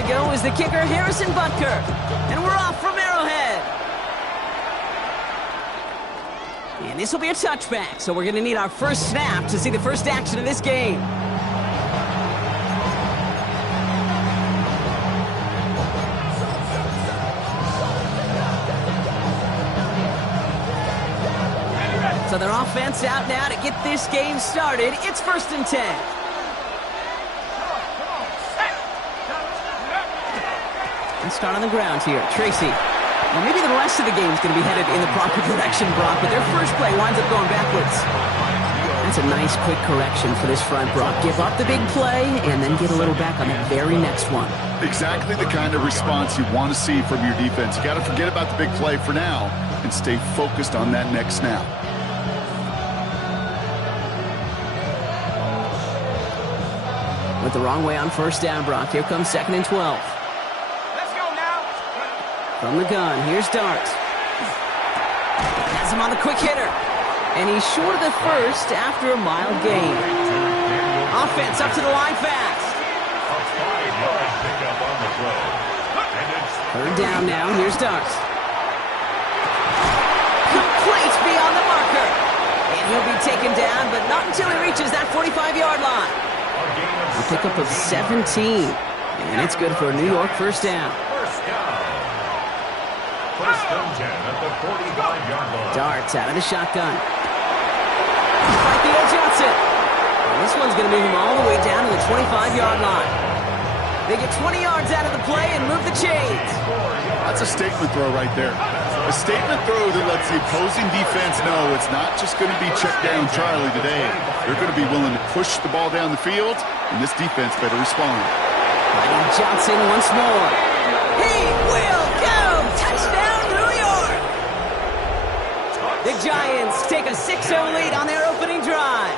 to go is the kicker, Harrison Butker. And we're off from Arrowhead. And this will be a touchback, so we're going to need our first snap to see the first action of this game. So their offense out now to get this game started. It's 1st and 10. And start on the ground here. Tracy. Well, maybe the rest of the game is going to be headed in the proper direction, Brock, but their first play winds up going backwards. That's a nice, quick correction for this front, Brock. Give up the big play and then get a little back on the very next one. Exactly the kind of response you want to see from your defense. You got to forget about the big play for now and stay focused on that next snap. Went the wrong way on 1st down, Brock. Here comes 2nd and 12. Let's go now. From the gun, here's Dart. Has him on the quick hitter. And he's short of the first after a mild gain. Offense up to the line fast. 3rd down now, here's Dart. Complete beyond the marker. And he'll be taken down, but not until he reaches that 45-yard line. A pickup of 17, and it's good for a New York 1st down. 1st and 10 at the 45-yard line. Darts out of the shotgun. Like the old Johnson. And this one's going to move him all the way down to the 25-yard line. They get 20 yards out of the play and move the chains. That's a statement throw right there. A statement throw that lets the opposing defense know it's not just going to be check down Charlie today. They're going to be willing to push the ball down the field, and this defense better respond. And Johnson once more. He will go! Touchdown, New York! The Giants take a 6-0 lead on their opening drive.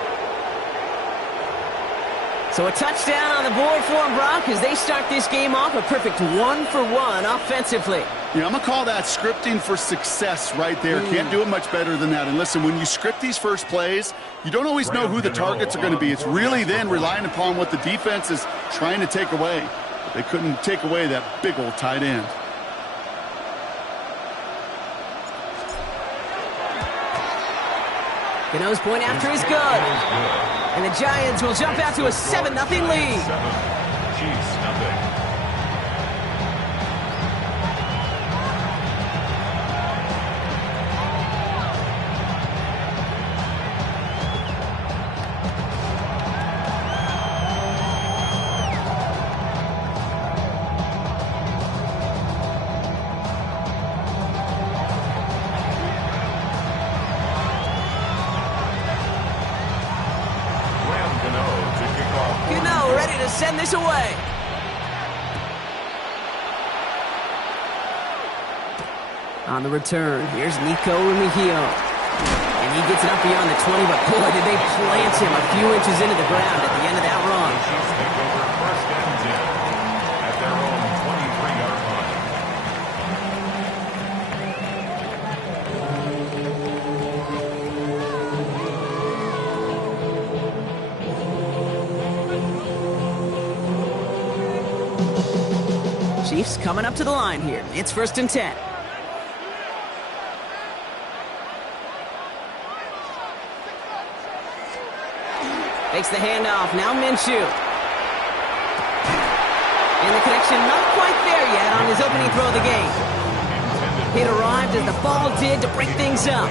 So a touchdown on the board for them, Brock, as they start this game off a perfect 1-for-1 offensively. Yeah, I'm going to call that scripting for success right there. Can't do it much better than that. And listen, when you script these first plays, you don't always know who the targets are going to be. It's really then relying upon what the defense is trying to take away. But they couldn't take away that big old tight end. Gano's point after is good. And the Giants will jump out to a 7-0 lead. Chiefs, nothing. Gano ready to send this away. On the return, here's Nico Remigio. And he gets it up beyond the 20, but boy, did they plant him a few inches into the ground at the end of that run. Chiefs take over 1st and 10 at their own 23-yard line. Chiefs coming up to the line here. It's 1st and 10. Takes the handoff. Now Minshew. And the connection not quite there yet on his opening throw of the game. It arrived as the ball did to break things up.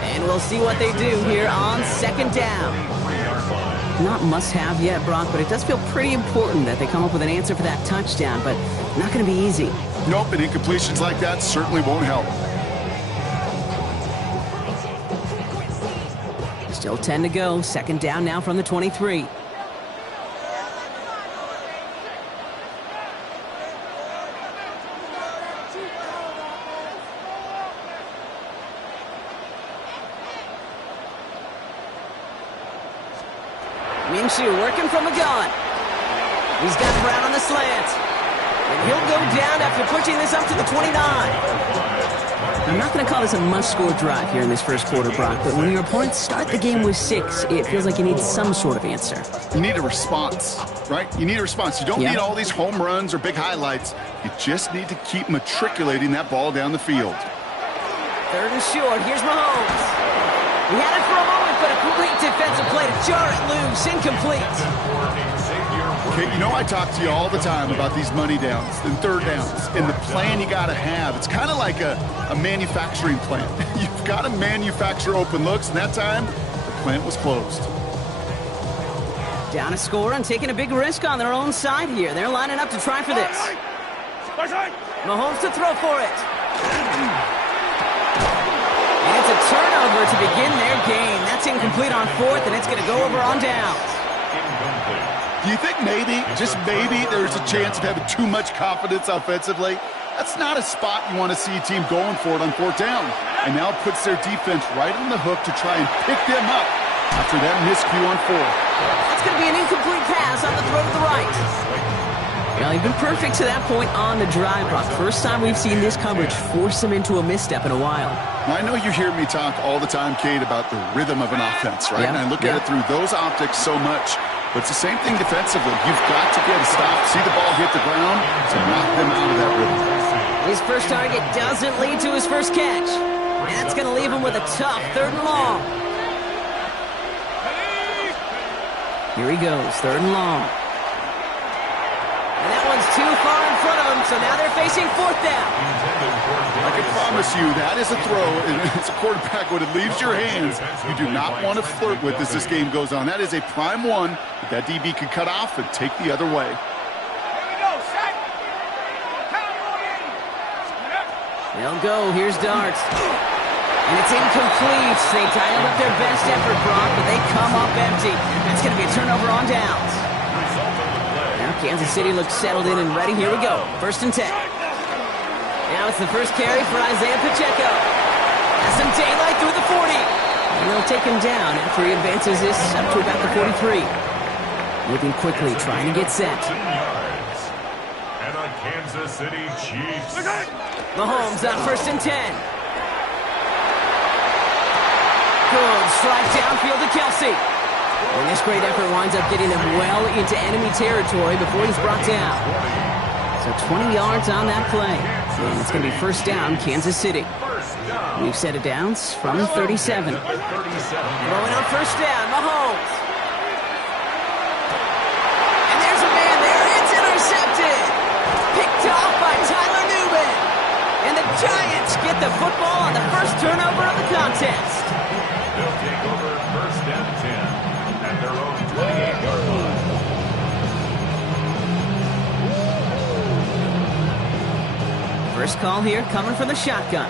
And we'll see what they do here on 2nd down. Not must-have yet, Brock, but it does feel pretty important that they come up with an answer for that touchdown, but not going to be easy. Nope, and incompletions like that certainly won't help. Still 10 to go. 2nd down now from the 23. Minshew working from the gun. He's got Brown on the slant. And he'll go down after pushing this up to the 29. I'm not going to call this a must-score drive here in this first quarter, Brock, but when your opponents start the game with 6, it feels like you need some sort of answer. You need a response, right? You need a response. You don't need all these home runs or big highlights. You just need to keep matriculating that ball down the field. 3rd and short. Here's Mahomes. He had it for a moment, but a great defensive play to jar it loose. Incomplete. Okay, you know I talk to you all the time about these money downs and 3rd downs and the plan you got to have. It's kind of like a manufacturing plant. You've got to manufacture open looks, and that time, the plant was closed. Down a score and taking a big risk on their own side here. They're lining up to try for this. Mahomes to throw for it. And it's a turnover to begin their game. That's incomplete on 4th, and it's going to go over on downs. Do you think maybe, just maybe, there's a chance of having too much confidence offensively? That's not a spot you want to see a team going for it on 4th down. And now it puts their defense right on the hook to try and pick them up after that miscue on 4th. That's going to be an incomplete pass on the throw to the right. Well, he's been perfect to that point on the drive, Brock. First time we've seen this coverage force him into a misstep in a while. I know you hear me talk all the time, Kate, about the rhythm of an offense, right? And I look at it through those optics so much. But it's the same thing defensively. You've got to get a stop, see the ball hit the ground, to knock them out of that rhythm. His first target doesn't lead to his first catch. And that's going to leave him with a tough 3rd and long. Here he goes, 3rd and long. And that one's too far in front of him, so now they're facing 4th down. I can promise you that is a throw, and it's a quarterback when it leaves your hands, you do not want to flirt with as this game goes on. That is a prime one that DB could cut off and take the other way. They'll go. Here's Darts. And it's incomplete. They dialed up their best effort, Brock, but they come up empty. It's going to be a turnover on downs. Now Kansas City looks settled in and ready. Here we go. 1st and 10. Now it's the first carry for Isaiah Pacheco. Has some daylight through the 40. And they'll take him down after he advances this up to about the 43. Moving quickly, trying to get set. And a Kansas City Chiefs. Mahomes on 1st and 10. Good strike downfield to Kelsey. And this great effort winds up getting them well into enemy territory before he's brought down. So 20 yards on that play. And it's going to be 1st down, Kansas City. We've set it downs from 37. Going on 1st down, Mahomes. And there's a man there. It's intercepted. Picked off by Tyler Newman. And the Giants get the football on the first turnover of the contest. They'll take over 1st and 10 at their own 28-yard line. First call here coming from the shotgun.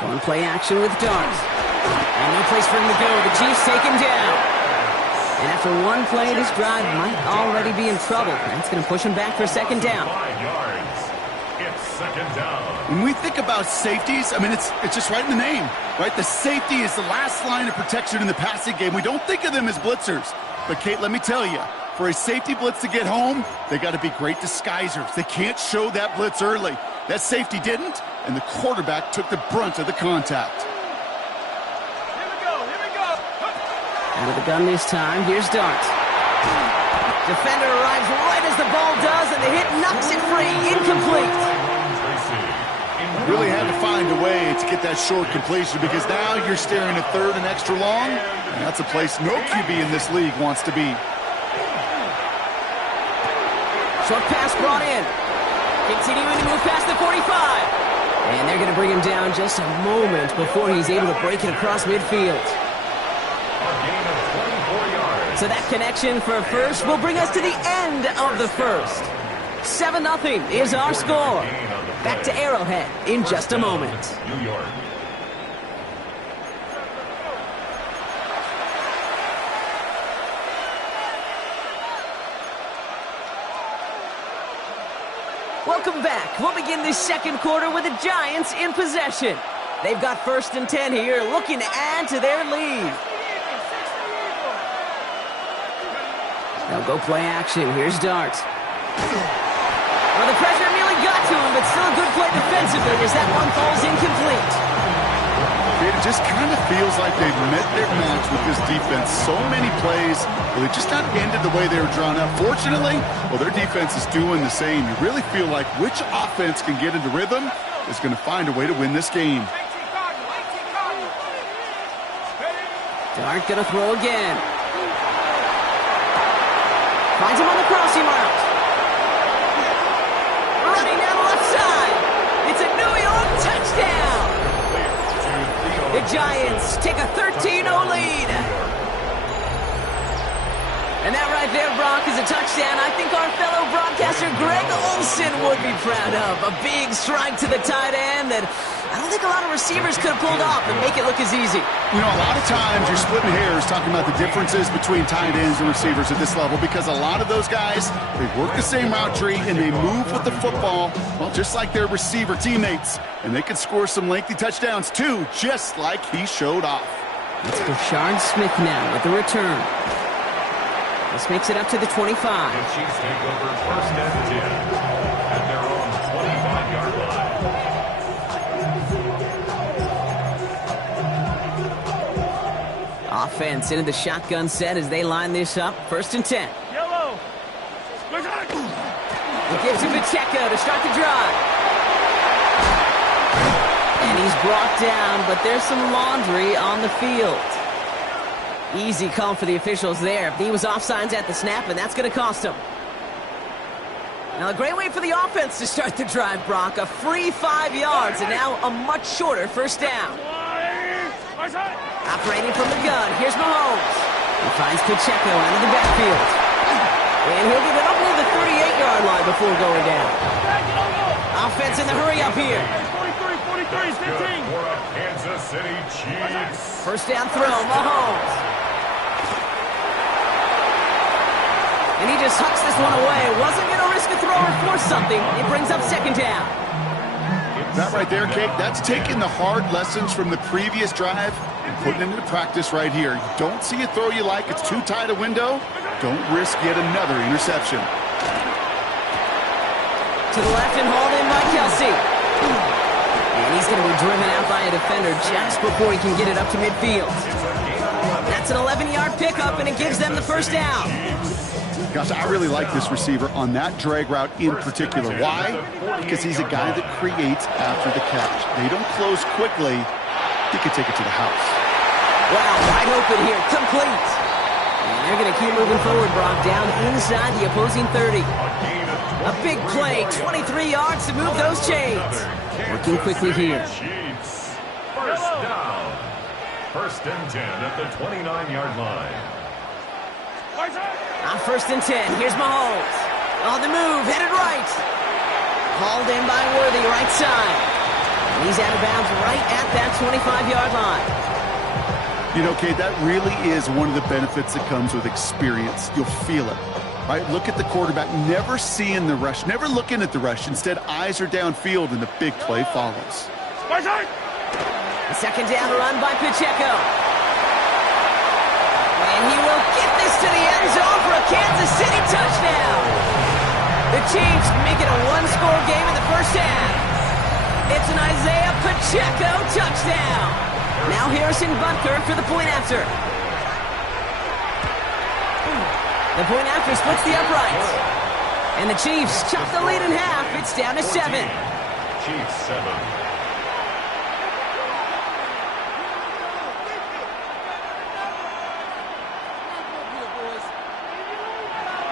Going play action with Darts. And no place for him to go. The Chiefs take him down. And after one play, this drive might already be in trouble. That's going to push him back for 2nd down. 5 yards. It's 2nd down. When we think about safeties, I mean, it's just right in the name, right? The safety is the last line of protection in the passing game. We don't think of them as blitzers. But, Kate, let me tell you, for a safety blitz to get home, they got to be great disguisers. They can't show that blitz early. That safety didn't, and the quarterback took the brunt of the contact. Here we go. Out of the gun this time, here's Darts. Defender arrives right as the ball does, and the hit knocks it free. Incomplete. Really had to find a way to get that short completion because now you're staring at 3rd and extra long, and that's a place no QB in this league wants to be. Short pass brought in. Continuing to move past the 45. And they're going to bring him down just a moment before he's able to break it across midfield. So that connection for 1st will bring us to the end of the 1st. 7-0 is our score. Back to Arrowhead in just a moment. New York. Welcome back. We'll begin this 2nd quarter with the Giants in possession. They've got 1st and 10 here, looking to add to their lead. They'll go play action. Here's Darts. Well, the pressure nearly got to him, but still a good play defensively as that one falls incomplete. It just kind of feels like they've met their match with this defense. So many plays, well, they just not ended the way they were drawn up. Fortunately, well, their defense is doing the same. You really feel like which offense can get into rhythm is going to find a way to win this game. Dart gonna throw again. Finds him on the crossing route. Running down the left side. It's a New York touchdown. The Giants take a 13-0 lead. And that right there, Brock, is a touchdown I think our fellow broadcaster Greg Olson would be proud of. A big strike to the tight end that I don't think a lot of receivers could have pulled off and make it look as easy. You know, a lot of times you're splitting hairs talking about the differences between tight ends and receivers at this level because a lot of those guys, they work the same route tree and they move with the football, well, just like their receiver teammates. And they can score some lengthy touchdowns too, just like he showed off. It's Rashard Smith now with the return. This makes it up to the 25. The Chiefs take over first and 10 at their own 25-yard line. Offense into the shotgun set as they line this up. First and 10. Yellow. He gives to Pacheco to start the drive. And he's brought down, but there's some laundry on the field. Easy call for the officials there. He was offsides at the snap, and that's going to cost him. Now, a great way for the offense to start the drive, Brock. A free 5 yards, and now a much shorter first down. Operating from the gun, here's Mahomes. He finds Pacheco out of the backfield. And he'll get it up over the 38-yard line before going down. Offense in the hurry-up here. 43, 15. For a Kansas City Chiefs. First down throw, Mahomes. And he just hucks this one away. Wasn't going to risk a throw or force something. It brings up second down. That right there, Kate, that's taking the hard lessons from the previous drive and putting it into practice right here. You don't see a throw you like, it's too tight a window. Don't risk yet another interception. To the left and hauled in by Kelsey. And he's going to be driven out by a defender just before he can get it up to midfield. That's an 11-yard pickup, and it gives them the first down. Gosh, I really like this receiver on that drag route in particular. Why? Because he's a guy that creates after the catch. They don't close quickly. He could take it to the house. Wow, wide open here, complete. And they're going to keep moving forward, Brock, down inside the opposing 30. A big play, 23 yards to move those chains. Working quickly here. First down. First and 10 at the 29-yard line. On first and 10, here's Mahomes. On the move, headed right. Hauled in by Worthy, right side. And he's out of bounds right at that 25-yard line. You know, Kate, that really is one of the benefits that comes with experience. You'll feel it, right? Look at the quarterback, never seeing the rush, never looking at the rush. Instead, eyes are downfield, and the big play follows. A second down run by Pacheco. And he will get this to the end zone for a Kansas City touchdown. The Chiefs make it a one-score game in the first half. It's an Isaiah Pacheco touchdown. Now Harrison Butker for the point after. The point after splits the uprights. And the Chiefs chop the lead in half. It's down to 7. Chiefs 7.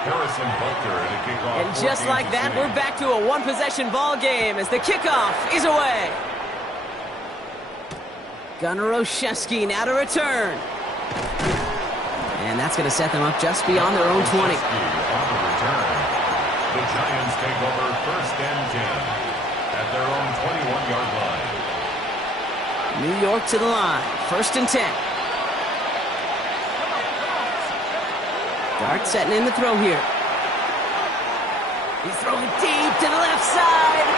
Harrison Butker to kick off. And just like that, we're back to a one-possession ball game as the kickoff is away. Gunnar Olszewski now to return. And that's going to set them up just beyond their own 20. On the return. The Giants take over first and 10 at their own 21-yard line. New York to the line. First and 10. Dart setting in the throw here. He's throwing deep to the left side.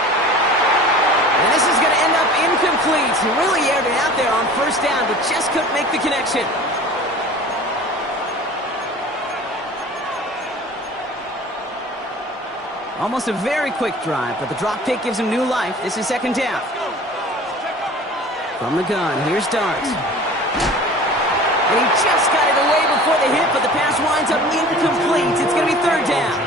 And this is going to end up incomplete. He really aired it out there on first down, but just couldn't make the connection. Almost a very quick drive, but the drop pick gives him new life. This is second down. From the gun, here's Dart. And he just got it away before the hit, but the pass winds up incomplete. It's going to be third down.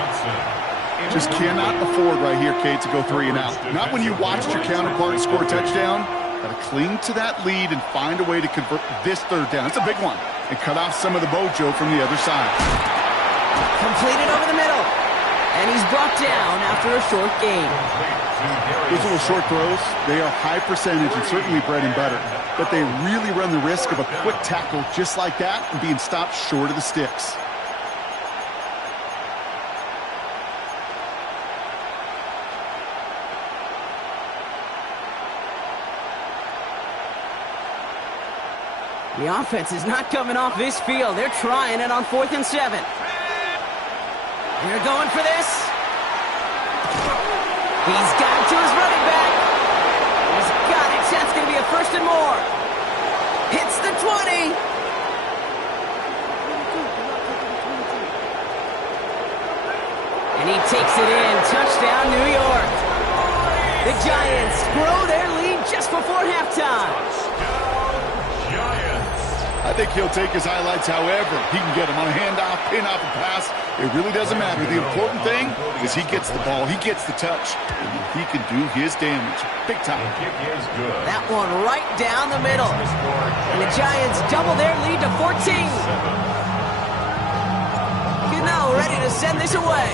Just cannot afford right here, Kate, to go 3 and out. Not when you watched your counterpart score a touchdown. Got to cling to that lead and find a way to convert this third down. It's a big one. And cut off some of the mojo from the other side. Completed over the middle. And he's brought down after a short gain. Those little short throws, they are high percentage and certainly bread and butter. But they really run the risk of a quick tackle just like that and being stopped short of the sticks. The offense is not coming off this field. They're trying it on 4th and 7. They're going for this. He's got it to his running back. He's got it. That's going to be a first and more. Hits the 20. And he takes it in. Touchdown, New York. The Giants grow their lead just before halftime. I think he'll take his highlights however he can get them on a handoff, pin off, a pass. It really doesn't matter. The important thing is he gets the ball, he gets the touch, and he can do his damage. Big time. That one right down the middle. And the Giants double their lead to 14. Gano ready to send this away.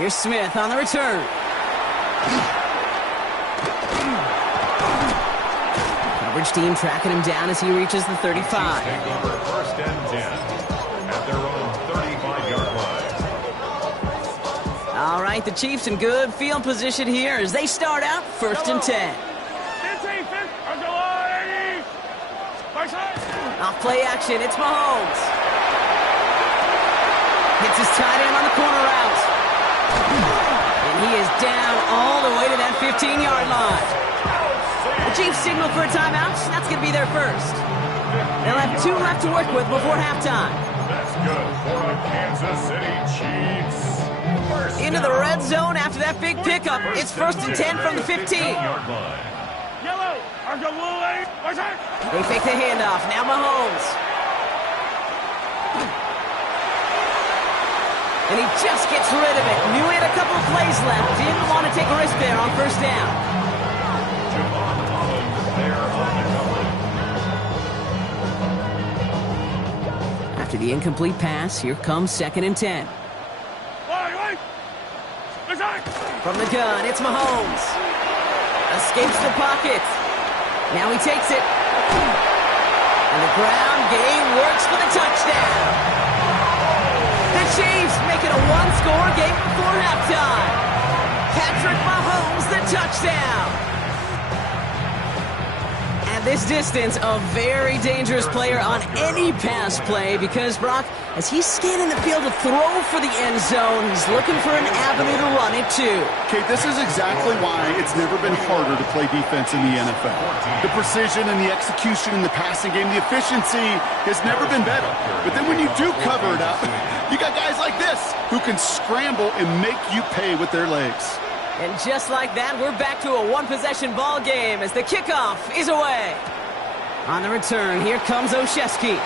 Here's Smith on the return. Coverage team tracking him down as he reaches the 35. Take over first and 10 at their own 35-yard line. All right, the Chiefs in good field position here as they start out first and 10. Off play action, it's Mahomes. Hits his tight end on the corner route. And he is down all the way to that 15-yard line. The Chiefs signal for a timeout. That's going to be their first. They'll have 2 left to work with before halftime. That's good for the Kansas City Chiefs. Into the red zone after that big pickup. It's first and 10 from the 15. They fake the handoff. Now Mahomes. And he just gets rid of it. Knew he had a couple of plays left. Didn't want to take a risk there on first down. After the incomplete pass, here comes second and 10. From the gun, it's Mahomes. Escapes the pocket. Now he takes it. And the ground game works for the touchdown. The Chiefs make it a one-score game before halftime. Patrick Mahomes, the touchdown. At this distance, a very dangerous player on any pass play because, Brock, as he's scanning the field to throw for the end zone, he's looking for an avenue to run it too. Kate, this is exactly why it's never been harder to play defense in the NFL. The precision and the execution in the passing game, the efficiency has never been better. But then when you do cover it up, you got guys like this who can scramble and make you pay with their legs. And just like that, we're back to a one-possession ball game as the kickoff is away. On the return, here comes Olszewski.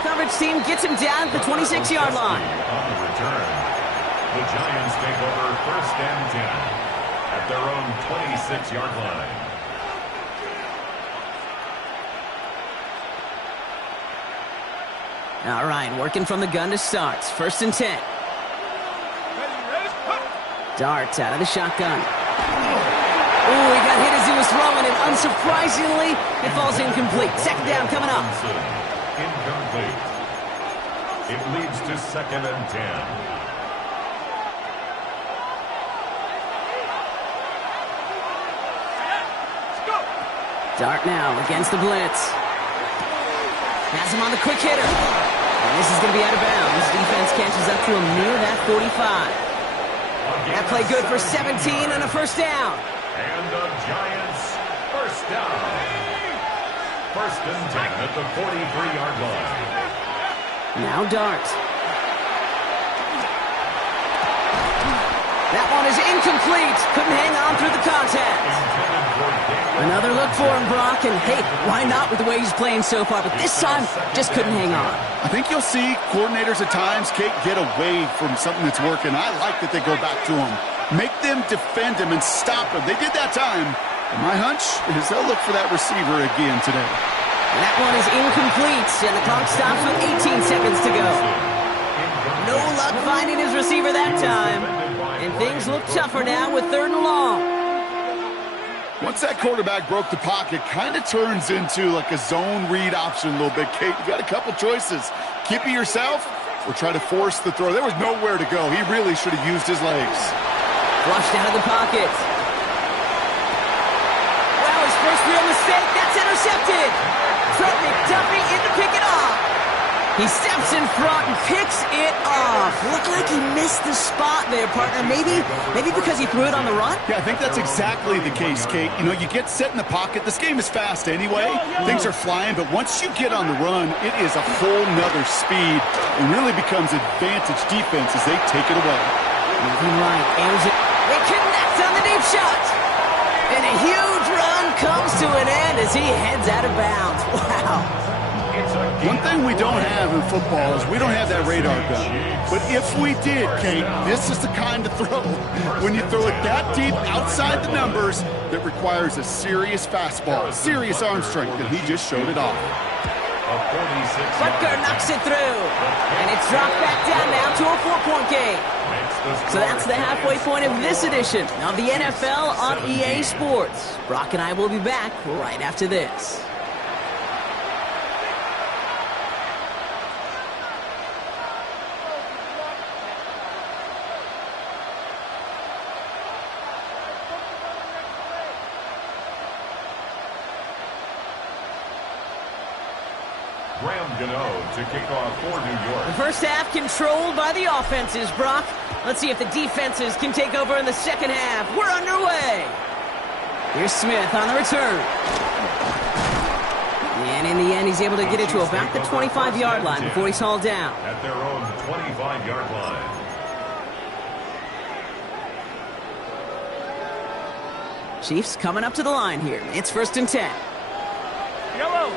Coverage team gets him down at the 26-yard line. On the return, the Giants take over first and 10 at their own 26-yard line. All right, working from the gun to start. First and 10. Dart out of the shotgun. Ooh, he got hit as he was throwing, and unsurprisingly, it falls incomplete. Second down coming up. Incomplete. It leads to second and 10. Dart now against the blitz. Has him on the quick hitter. And this is going to be out of bounds. Defense catches up to him near that 45. That play good for 17 and a first down. And the Giants first down. First and 10 at the 43-yard line. Now Dart. That one is incomplete. Couldn't hang on through the contact. Another look for him, Brock, and hey, why not with the way he's playing so far? But this time, just couldn't hang on. I think you'll see coordinators at times, Kate, get away from something that's working. I like that they go back to him. Make them defend him and stop him. They did that time. And my hunch is they'll look for that receiver again today. And that one is incomplete, and the clock stops with 18 seconds to go. No luck finding his receiver that time. And things look tougher now with 3rd and long. Once that quarterback broke the pocket, kind of turns into like a zone read option a little bit. Kate, you got a couple choices. Keep it yourself or try to force the throw. There was nowhere to go. He really should have used his legs. Flushed out of the pocket. Wow, his first real mistake. That's intercepted. Trent McDuffie in to pick it off. He steps in front and picks it off. Looked like he missed the spot there, partner. Maybe because he threw it on the run? Yeah, I think that's exactly the case, Kate. You know, you get set in the pocket. This game is fast anyway. Things are flying, but once you get on the run, it is a whole nother speed and really becomes advantage defense as they take it away. Moving right, aims it. They connect on the deep shot. And a huge run comes to an end as he heads out of bounds. Wow. One thing we don't have in football is we don't have that radar gun. But if we did, Kate, this is the kind of throw, when you throw it that deep outside the numbers, that requires a serious fastball, serious arm strength, and he just showed it off. Butker knocks it through, and it's dropped back down now to a 4-point game. So that's the halfway point of this edition of the NFL on EA Sports. Brock and I will be back right after this. To kick off for New York. The first half controlled by the offenses, Brock. Let's see if the defenses can take over in the second half. We're underway. Here's Smith on the return. And in the end, he's able to get it to about the 25-yard line before he's hauled down. At their own 25-yard line. Chiefs coming up to the line here. It's 1st and 10. Yellow.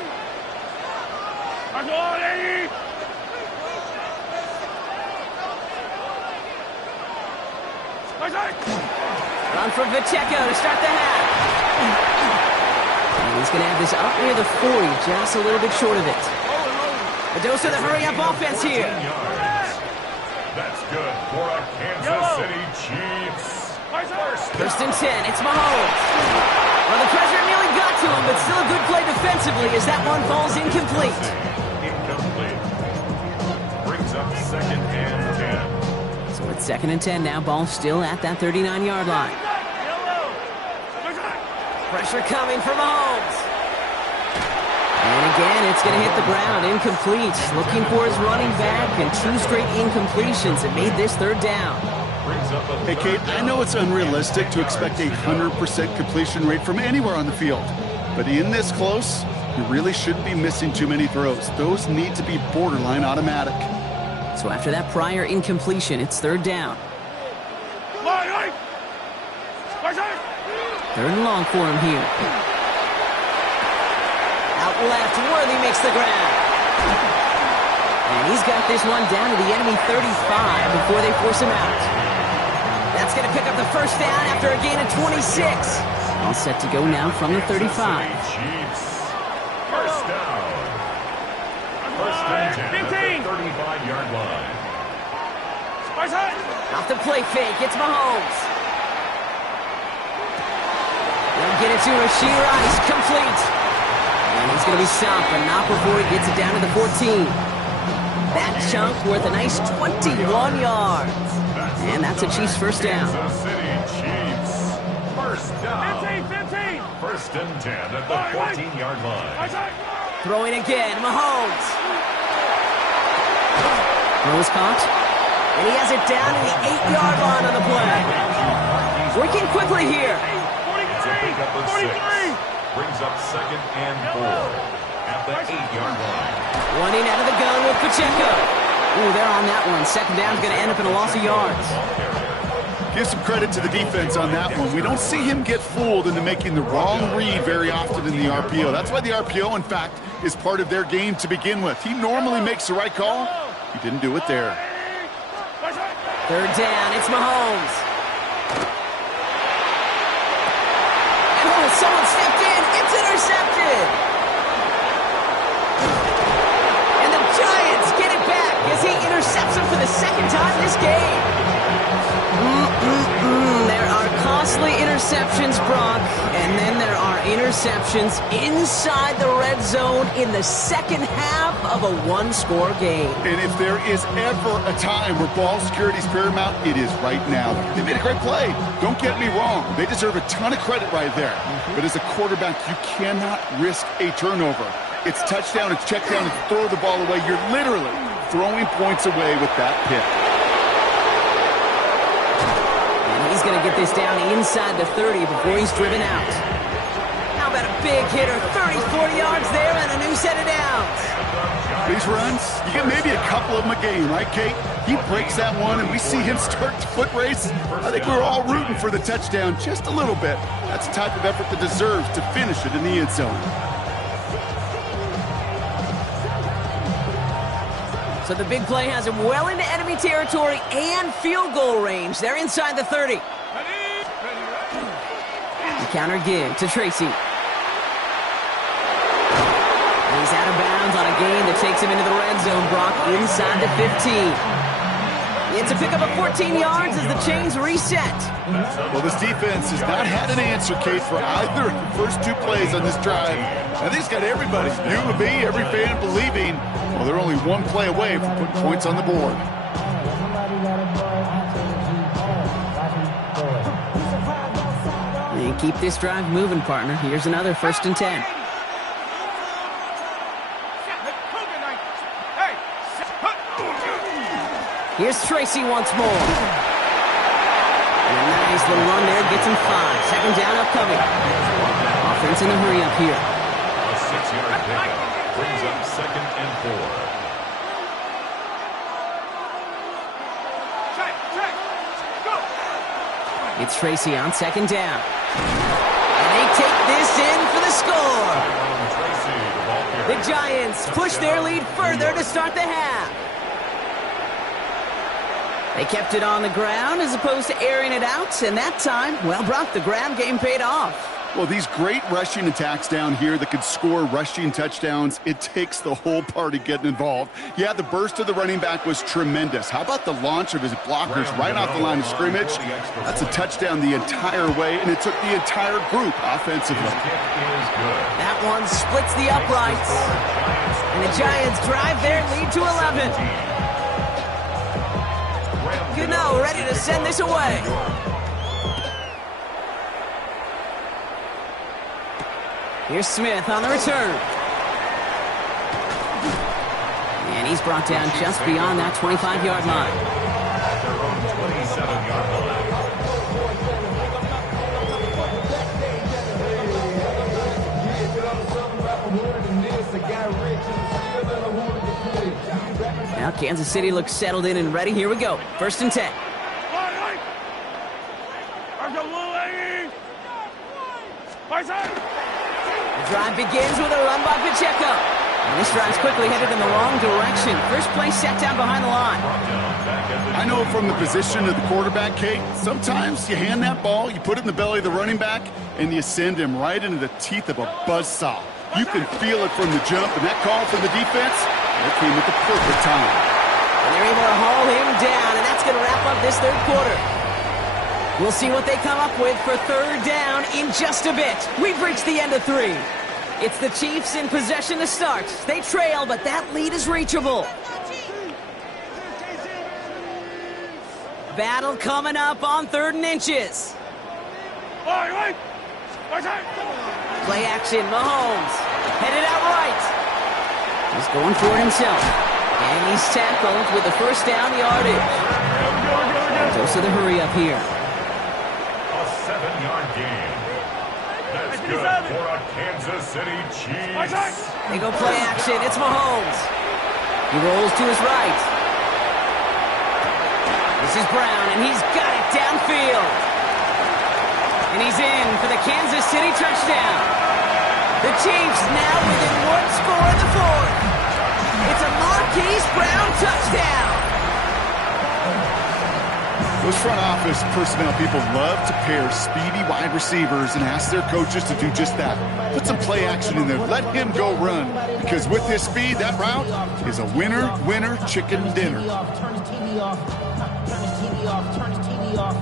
Run from Pacheco to start the half. And he's going to have this up near the 40, just a little bit short of it. Mendoza, the hurry-up offense here. That's good for a Kansas City Chiefs. 1st and 10, it's Mahomes. Well, the pressure nearly got to him, but still a good play defensively as that one falls incomplete. Incomplete. Brings up 2nd and 10. So it's 2nd and 10 now, ball still at that 39-yard line. Pressure coming for Mahomes. And again, it's going to hit the ground, incomplete. Looking for his running back, and 2 straight incompletions that made this 3rd down. Hey, Kate, I know it's unrealistic to expect a 100% completion rate from anywhere on the field. But in this close, you really shouldn't be missing too many throws. Those need to be borderline automatic. So after that prior incompletion, it's 3rd down. 3rd and long for him here. Out left, Worthy makes the grab. And he's got this one down to the enemy 35 before they force him out. That's going to pick up the 1st down after a gain of 26. All set to go now from the 35. Chiefs. 1st down. 1st and 10 at the 35-yard line. Off the play fake, it's Mahomes. They'll get it to Rashee Rice, complete. And he's going to be stopped, but not before he gets it down to the 14. That chunk worth a nice 21 yards. And that's a Chiefs 1st down. Kansas City Chiefs. 1st down. 15. 1st and 10 at the 14-yard line. Throwing again, Mahomes. Throw is caught. And he has it down to the 8-yard line on the play. Working quickly here. 43. Brings up 2nd and 4. at the 8-yard line. Running out of the gun with Pacheco. Ooh, they're on that one. Second down's going to end up in a loss of yards. Give some credit to the defense on that one. We don't see him get fooled into making the wrong read very often in the RPO. That's why the RPO, in fact, is part of their game to begin with. He normally makes the right call. He didn't do it there. Third down, it's Mahomes. Oh, someone stepped in. It's intercepted. And the Giants get it back as he intercepts him for the second time this game. There are costly interceptions, Brock, and then there are interceptions inside the red zone in the second half of a one-score game. And if there is ever a time where ball security is paramount, it is right now. They made a great play. Don't get me wrong. They deserve a ton of credit right there. But as a quarterback, you cannot risk a turnover. It's touchdown, it's check down, it's throw the ball away. You're literally throwing points away with that pick. He's going to get this down inside the 30 before he's driven out. How about a big hitter, 30, 40 yards there and a new set of downs. These runs, you get maybe a couple of them a game, right, Kate? He breaks that one and we see him start the foot race. I think we're all rooting for the touchdown just a little bit. That's the type of effort that deserves to finish it in the end zone. So the big play has him well into enemy territory and field goal range. They're inside the 30. The counter give to Tracy. He's out of bounds on a gain that takes him into the red zone, Brock, inside the 15. It's a pickup of 14 yards as the chains reset. Well, this defense has not had an answer, Kate, for either of the first two plays on this drive. I think it's got everybody, you and me, every fan believing, well, they're only one play away from putting points on the board. And keep this drive moving, partner. Here's another 1st and 10. Here's Tracy once more. And a nice little run there gets him 5. Second down upcoming. Offense in a hurry up here. A 6-yard pickup brings up 2nd and 4. It's Tracy on 2nd down. And they take this in for the score. The Giants push their lead further to start the half. They kept it on the ground as opposed to airing it out, and that time, well, Brock, the ground game paid off. Well, these great rushing attacks down here that could score rushing touchdowns, it takes the whole party getting involved. Yeah, the burst of the running back was tremendous. How about the launch of his blockers right off the line of scrimmage? That's a touchdown the entire way, and it took the entire group offensively. That one splits the uprights, and the Giants drive their lead to 11. Gano ready to send this away. Here's Smith on the return. And he's brought down just beyond that 25-yard line. At their own 27-yard line. Now Kansas City looks settled in and ready. Here we go. 1st and 10. The drive begins with a run by Pacheco. And this drive's quickly headed in the wrong direction. First play set down behind the line. I know from the position of the quarterback, Kate, sometimes you hand that ball, you put it in the belly of the running back, and you send him right into the teeth of a buzzsaw. You can feel it from the jump, and that call from the defense, that came at the perfect time. And they're able to haul him down, and that's going to wrap up this third quarter. We'll see what they come up with for 3rd down in just a bit. We've reached the end of 3. It's the Chiefs in possession to start. They trail, but that lead is reachable. Battle coming up on 3rd and inches. Play action, Mahomes. Headed out right. He's going for it himself. And he's tackled with the 1st down yardage. Dose of the hurry up here. A 7-yard gain. That's good for a Kansas City Chiefs. They go play action. It's Mahomes. He rolls to his right. This is Brown, and he's got it downfield. And he's in for the Kansas City touchdown. The Chiefs now within one score in the fourth. It's a Marquise Brown touchdown. Those front office personnel people love to pair speedy wide receivers and ask their coaches to do just that. Put some play action in there. Let him go run. Because with his speed, that route is a winner, winner, chicken dinner. Turn his TV off. Turn his TV off. Turn his TV off.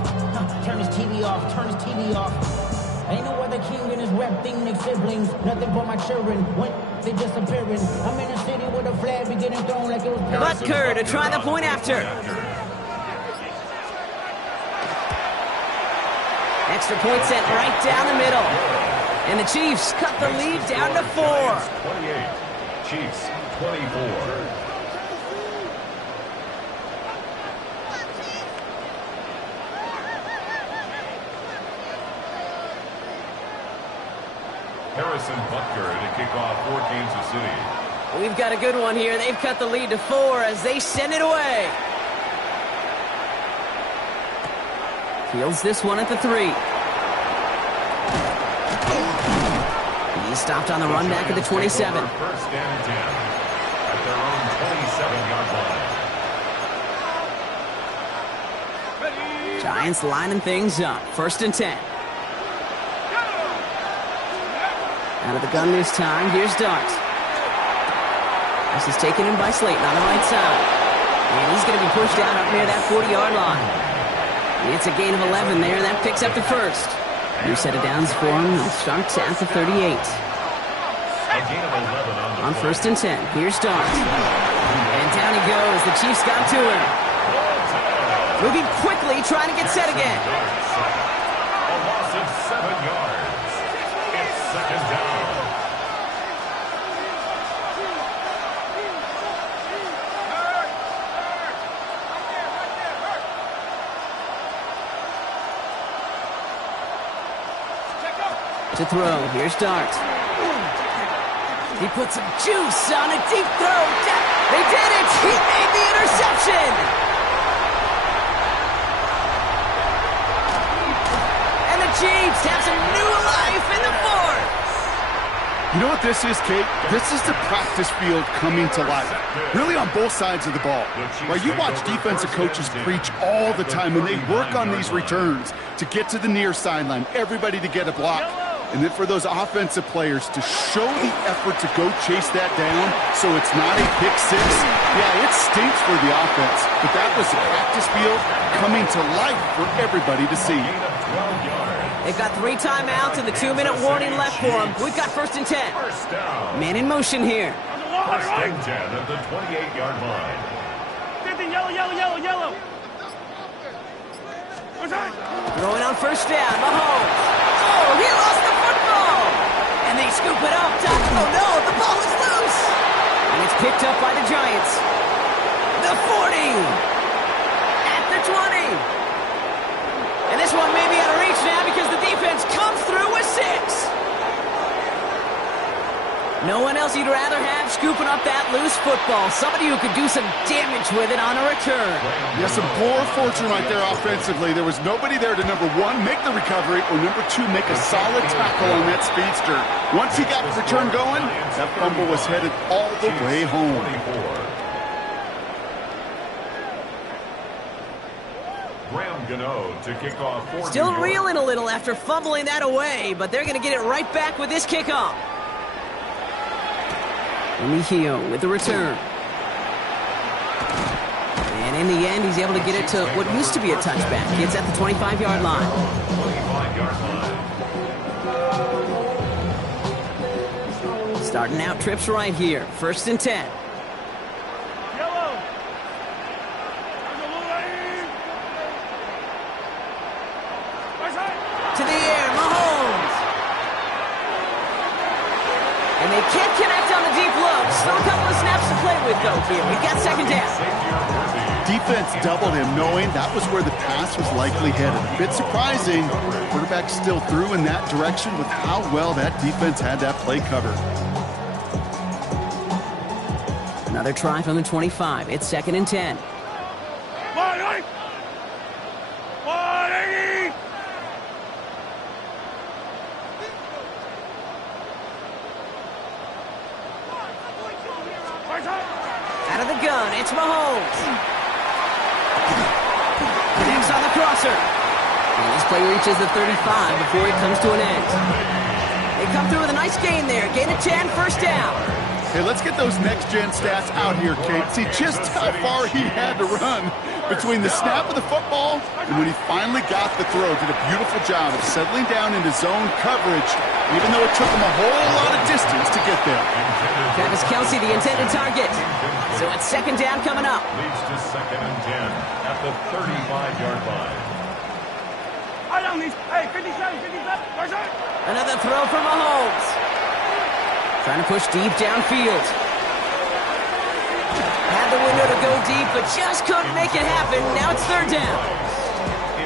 Turn his TV off. Turn his TV off. Ain't no other king in this rap thing, like siblings. Nothing but my children. When they disappearing. I'm in a city with a flag be getting thrown like it was. Butker to try the point after. Extra point set right down the middle. And the Chiefs cut the lead down to 4. 28. Chiefs 24. Harrison Butker to kick off for Kansas City. We've got a good one here. They've cut the lead to 4 as they send it away. Fields this one at the 3. He's stopped on the run back at the 27. First and 10 at their own 27-yard line. Giants lining things up. First and 10. Out of the gun this time. Here's Dart. This is taken in by Slayton on the right side. And he's going to be pushed out up near that 40-yard line. It's a gain of 11 there. That picks up the first. New set of downs for him. He'll start at the 38. A gain of 11 on first and 10. Here's Dart. And down he goes. The Chiefs got to him. Moving quickly, trying to get set again. A loss of 7 yards. It's second down. To throw. Here's Dart. He put some juice on a deep throw. They did it! He made the interception! And the Chiefs have some new life in the fourth! You know what this is, Kate? This is the practice field coming to life. Really on both sides of the ball. Right? You watch defensive coaches preach all the time when they work on these returns to get to the near sideline, everybody to get a block. And then for those offensive players to show the effort to go chase that down so it's not a pick six. Yeah, it stinks for the offense, but that was the practice field coming to life for everybody to see. They've got 3 timeouts and the 2-minute warning left for them. We've got first and 10. Man in motion here. First and 10 at the 28-yard line. Yellow. Throwing on first down, Mahomes. Oh, he lost the football! And they scoop it up. Oh no, the ball is loose! And it's picked up by the Giants. The 40! At the 20! And this one may be out of reach now because the defense comes through with 6! No one else you'd rather have scooping up that loose football. Somebody who could do some damage with it on a return. Yeah, some poor fortune right there offensively. There was nobody there to, number 1, make the recovery, or number 2, make a solid tackle on that speedster. Once he got the return going, that fumble was headed all the way home. To kick off for Still reeling a little after fumbling that away, but they're going to get it right back with this kickoff. Mejio with the return. And in the end, he's able to get it to what used to be a touchback. It's at the 25-yard line. 25-yard line. Starting out trips right here. First and 10. To the air, Mahomes. And they can't connect on the deep look. Still a couple of snaps to play with, though, here. We've got second down. Defense doubled him, knowing that was where the pass was likely headed. A bit surprising. Quarterback still threw in that direction with how well that defense had that play covered. Another try from the 25. It's 2nd and 10. 180! 180! Out of the gun, it's Mahomes. Connects on the crosser. And this play reaches the 35 before it comes to an end. They come through with a nice gain there. Gain of 10, first down. Hey, let's get those next-gen stats out here, Kate. See just how far he had to run between the snap of the football and when he finally got the throw. Did a beautiful job of settling down into zone coverage, even though it took him a whole lot of distance to get there. Travis Kelce, the intended target. So it's 2nd down coming up. Leads to 2nd and 10 at the 35-yard line. I don't need. Hey, 57, 57. Another throw from Mahomes. Trying to push deep downfield. Had the window to go deep, but just couldn't make it happen. Now it's 3rd down.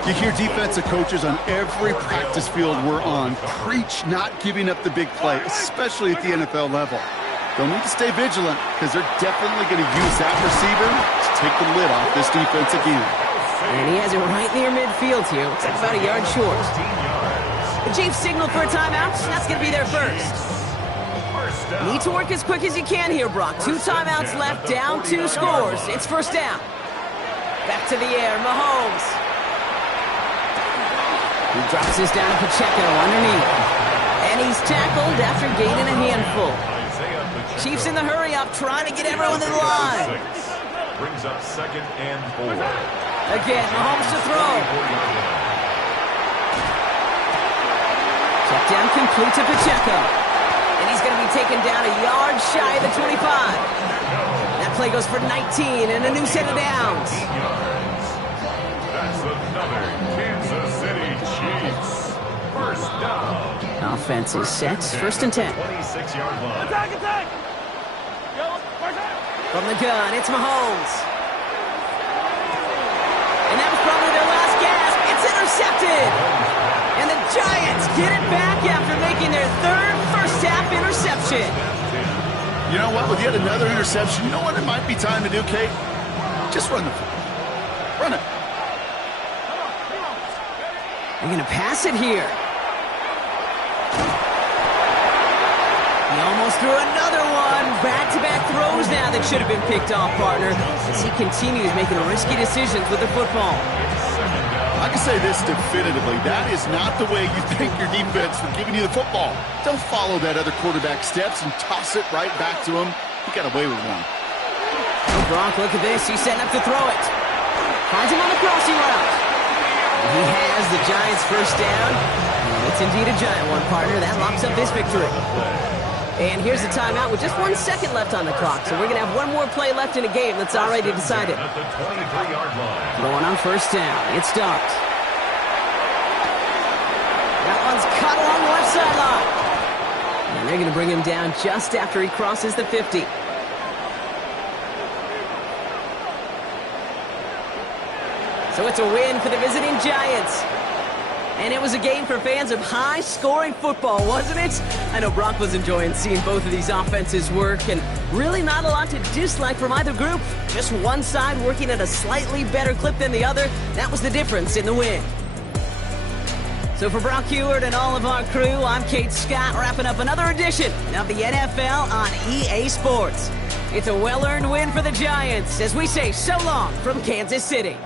You hear defensive coaches on every practice field we're on preach not giving up the big play, especially at the NFL level. They'll need to stay vigilant because they're definitely going to use that receiver to take the lid off this defense again. And he has it right near midfield here. Looks like about a yard short. The Chiefs signal for a timeout. That's going to be their first. Need to work as quick as you can here, Brock. 2 timeouts left, down 2 scores. It's 1st down. Back to the air, Mahomes. He drops this down to Pacheco underneath. And he's tackled after gaining a handful. Chiefs in the hurry-up, trying to get everyone to the line. Brings up 2nd and 4. Again, Mahomes to throw. Check down complete to Pacheco. And he's going to be taken down a yard shy of the 25. That play goes for 19 and a new set of downs. That's another Kansas City Chiefs. 1st down. Offense is set. 1st and 10. 26-yard line. Attack, attack! From the gun, it's Mahomes. And that was probably their last gasp. It's intercepted. And the Giants get it back after making their 3rd first-half interception. You know what? With yet another interception, you know what it might be time to do, Kate? Just run the football. Run it. They're going to pass it here. He almost threw another one. Back-to-back throws now that should have been picked off, partner, as he continues making risky decisions with the football. I can say this definitively. That is not the way you thank your defense for giving you the football. Don't follow that other quarterback steps and toss it right back to him. He got away with one. Oh, Brock, look at this. He's setting up to throw it. Finds him on the crossing route. And he has the Giants' first down. And it's indeed a giant one, partner. That locks up this victory. And here's the timeout with just 1 second left on the clock. So we're going to have one more play left in a game that's already decided. At the 23-yard line. Going on 1st down. It's Starks. That one's cut along the left sideline. And they're going to bring him down just after he crosses the 50. So it's a win for the visiting Giants. And it was a game for fans of high-scoring football, wasn't it? I know Brock was enjoying seeing both of these offenses work, and really not a lot to dislike from either group. Just one side working at a slightly better clip than the other. That was the difference in the win. So for Brock Heward and all of our crew, I'm Kate Scott, wrapping up another edition of the NFL on EA Sports. It's a well-earned win for the Giants, as we say so long from Kansas City.